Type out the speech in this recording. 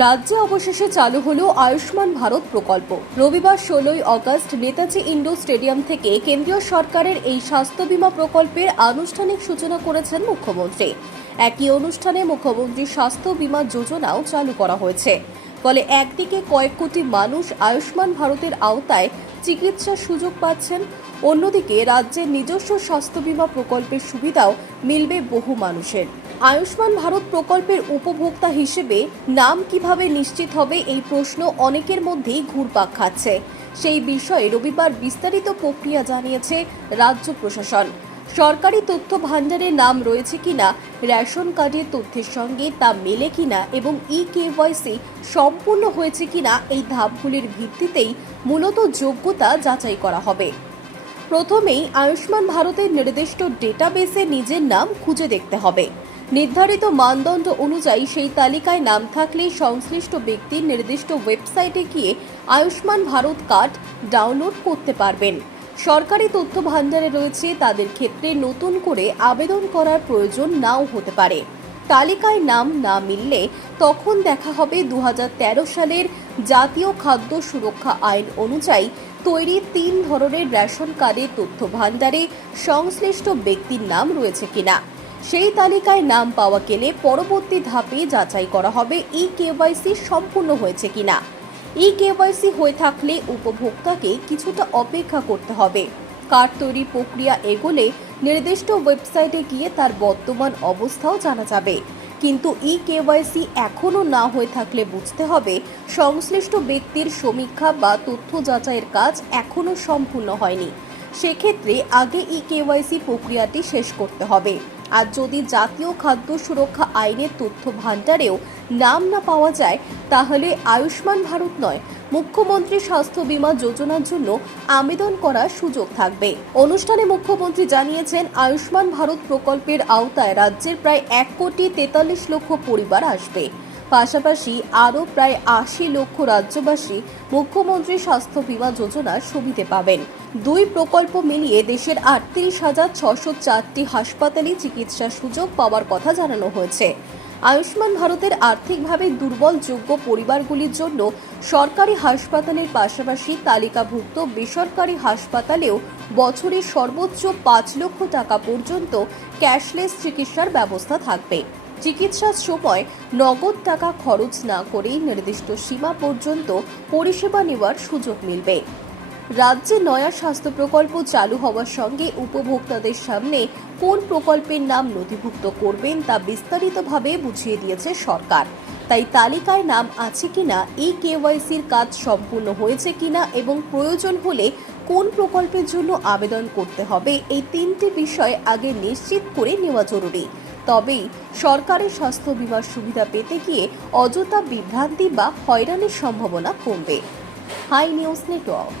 রাজ্যে অবশেষে চালু হলো আয়ুষ্মান ভারত প্রকল্প। রবিবার 16ই আগস্ট নেতাজি ইন্ডোর স্টেডিয়াম থেকে কেন্দ্রীয় সরকারের এই স্বাস্থ্য বীমা প্রকল্পের আনুষ্ঠানিক সূচনা করেছেন মুখ্যমন্ত্রী। একই অনুষ্ঠানে মুখ্যমন্ত্রীর স্বাস্থ্য বীমা যোজনাও চালু করা হয়েছে। ফলে একদিকে কয়েক কোটি মানুষ আয়ুষ্মান ভারতের আওতায় চিকিৎসার সুযোগ পাচ্ছেন, অন্যদিকে রাজ্যের নিজস্ব স্বাস্থ্য বীমা প্রকল্পের সুবিধাও মিলবে বহু মানুষের। আয়ুষ্মান ভারত প্রকল্পের উপভোক্তা হিসেবে নাম কিভাবে নিশ্চিত হবে, এই প্রশ্ন অনেকের মধ্যেই ঘুরপাক খাচ্ছে। সেই বিষয়ে রবিবার বিস্তারিত প্রক্রিয়া জানিয়েছে রাজ্য প্রশাসন। সরকারি তথ্য ভাণ্ডারে নাম রয়েছে কিনা, রেশন কার্ডের তথ্যের সঙ্গে তা মেলে কিনা এবং কেওয়াইসি সম্পূর্ণ হয়েছে কিনা, এই ধাপগুলির ভিত্তিতেই মূলত যোগ্যতা যাচাই করা হবে। প্রথমেই আয়ুষ্মান ভারতের নির্দিষ্ট ডেটাবেসে নিজের নাম খুঁজে দেখতে হবে। নির্ধারিত মানদণ্ড অনুযায়ী সেই তালিকায় নাম থাকলে সংশ্লিষ্ট ব্যক্তির নির্দিষ্ট ওয়েবসাইটে গিয়ে আয়ুষ্মান ভারত কার্ড ডাউনলোড করতে পারবেন। সরকারি তথ্য ভাণ্ডারে রয়েছে তাদের ক্ষেত্রে নতুন করে আবেদন করার প্রয়োজন নাও হতে পারে। তালিকায় নাম না মিললে তখন দেখা হবে 2013 সালের জাতীয় খাদ্য সুরক্ষা আইন অনুযায়ী তৈরি 3 ধরনের রেশন কার্ডের তথ্য ভাণ্ডারে সংশ্লিষ্ট ব্যক্তির নাম রয়েছে কিনা। সেই তালিকায় নাম পাওয়া গেলে পরবর্তী ধাপে যাচাই করা হবে কেওয়াইসি সম্পূর্ণ হয়েছে কিনা। কেওয়াইসি হয়ে থাকলে উপভোক্তাকে কিছুটা অপেক্ষা করতে হবে। কার্ড তৈরি প্রক্রিয়া এগোলে নির্দিষ্ট ওয়েবসাইটে গিয়ে তার বর্তমান অবস্থাও জানা যাবে। কিন্তু কেওয়াইসি এখনও না হয়ে থাকলে বুঝতে হবে সংশ্লিষ্ট ব্যক্তির সমীক্ষা বা তথ্য যাচাইয়ের কাজ এখনও সম্পূর্ণ হয়নি। সেক্ষেত্রে আগে কেওয়াইসি প্রক্রিয়াটি শেষ করতে হবে। আর যদি জাতীয় খাদ্য সুরক্ষা আইনের তথ্য ভাণ্ডারেও নাম না পাওয়া যায়, তাহলে আয়ুষ্মান ভারত নয়, মুখ্যমন্ত্রী স্বাস্থ্য বীমা যোজনার জন্য আবেদন করার সুযোগ থাকবে। অনুষ্ঠানে মুখ্যমন্ত্রী জানিয়েছেন, আয়ুষ্মান ভারত প্রকল্পের আওতায় রাজ্যের প্রায় 1,43 লক্ষ পরিবার আসবে। পাশাপাশি আরও প্রায় 80 লক্ষ রাজ্যবাসী মুখ্যমন্ত্রী স্বাস্থ্য বীমা যোজনার সুবিধে পাবেন। দুই প্রকল্প মিলিয়ে দেশের 38,604টি হাসপাতালে চিকিৎসার সুযোগ পাওয়ার কথা জানানো হয়েছে। আয়ুষ্মান ভারতের আর্থিকভাবে দুর্বল যোগ্য পরিবারগুলির জন্য সরকারি হাসপাতালের পাশাপাশি তালিকাভুক্ত বেসরকারি হাসপাতালেও বছরে সর্বোচ্চ 5 লক্ষ টাকা পর্যন্ত ক্যাশলেস চিকিৎসার ব্যবস্থা থাকবে। চিকিৎসার সময় নগদ টাকা খরচ না করেই নির্দিষ্ট সীমা পর্যন্ত পরিষেবা নেওয়ার সুযোগ মিলবে। রাজ্যে নয়া স্বাস্থ্য প্রকল্প চালু হওয়ার সঙ্গে উপভোক্তাদের সামনে কোন প্রকল্পের নাম নথিভুক্ত করবেন তা বিস্তারিতভাবে বুঝিয়ে দিয়েছে সরকার। তাই তালিকায় নাম আছে কিনা, কেওয়াইসির কাজ সম্পূর্ণ হয়েছে কিনা এবং প্রয়োজন হলে কোন প্রকল্পের জন্য আবেদন করতে হবে, এই 3টি বিষয় আগে নিশ্চিত করে নেওয়া জরুরি। তবেই সরকারের স্বাস্থ্য বীমার সুবিধা পেতে গিয়ে অযথা বিভ্রান্তি বা হয়রানির সম্ভাবনা কমবে। Hi news network.